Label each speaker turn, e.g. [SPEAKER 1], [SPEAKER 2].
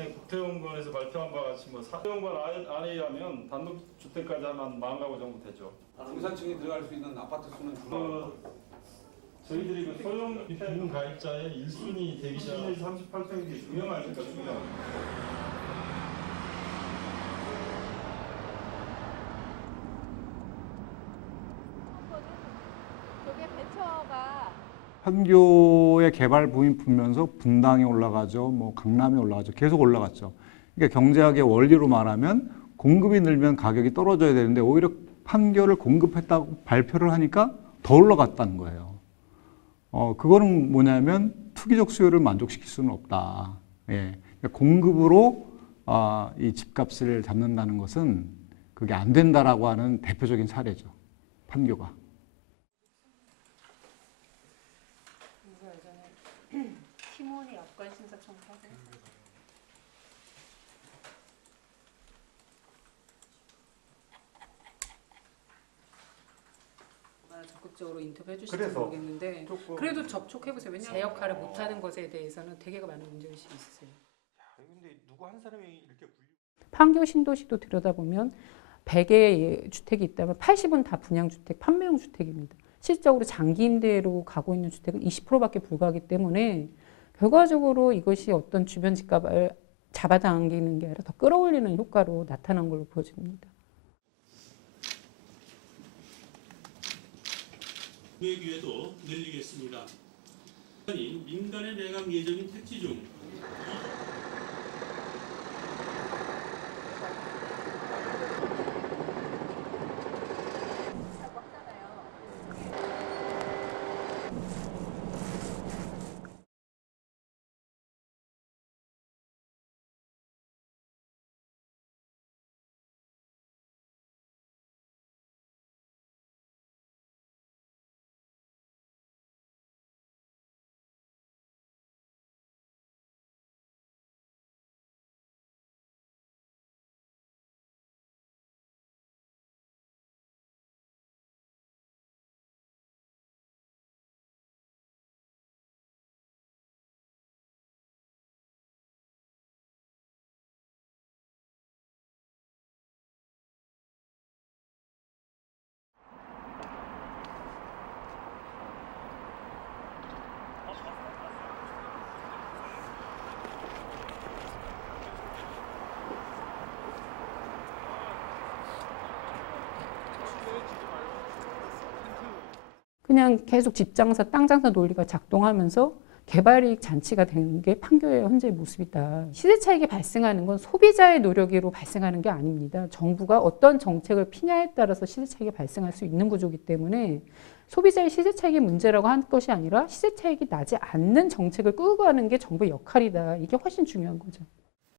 [SPEAKER 1] 이번에 국토연구원에서 발표한 바와 같이 뭐 사용권 안이라면 단독주택까지 하면 만 가구 정도 되죠.
[SPEAKER 2] 중산층이 들어갈 수 있는 아파트 수는 줄어.
[SPEAKER 1] 그 저희들이 그 소형 평균 가입자의 1순위 대기자 21, 38평이 중요한 아닙니까 중요한.
[SPEAKER 3] 저게
[SPEAKER 4] 판교의 개발 부인 풀면서 분당이 올라가죠. 뭐 강남이 올라가죠. 계속 올라갔죠. 그러니까 경제학의 원리로 말하면 공급이 늘면 가격이 떨어져야 되는데 오히려 판교를 공급했다고 발표를 하니까 더 올라갔다는 거예요. 어, 그거는 뭐냐면 투기적 수요를 만족시킬 수는 없다. 예. 그러니까 공급으로 아, 이 집값을 잡는다는 것은 그게 안 된다라고 하는 대표적인 사례죠. 판교가.
[SPEAKER 3] 누가 예전에 af간 신사청 사고
[SPEAKER 5] 얼마나 적극적으로 인터뷰해 주실지
[SPEAKER 1] 그래서
[SPEAKER 5] 모르겠는데
[SPEAKER 1] 조금
[SPEAKER 5] 그래도 접촉해 보세요. 왜냐하면 제 역할을 못하는 것에 대해서는 되게 많은 문제의식이 있으세요.
[SPEAKER 6] 근데 누구 한 사람이 이렇게 분류
[SPEAKER 5] 판교 신도시도 들여다보면 100개의 주택이 있다면 80은 다 분양주택, 판매용 주택입니다. 실질적으로 장기 임대로 가고 있는 주택은 20%밖에 불과하기 때문에 결과적으로 이것이 어떤 주변 집값을 잡아당기는 게 아니라 더 끌어올리는 효과로 나타난 걸로 보여집니다.
[SPEAKER 7] 매기에도 늘리겠습니다. 아니, 민간의 매각 예정인 택지 중
[SPEAKER 5] 그냥 계속 집 장사, 땅 장사 논리가 작동하면서 개발이익 잔치가 되는 게 판교의 현재 모습이다. 시세 차익이 발생하는 건 소비자의 노력으로 발생하는 게 아닙니다. 정부가 어떤 정책을 피냐에 따라서 시세 차익이 발생할 수 있는 구조이기 때문에 소비자의 시세 차익이 문제라고 한 것이 아니라 시세 차익이 나지 않는 정책을 끌고 가는 게 정부의 역할이다. 이게 훨씬 중요한 거죠.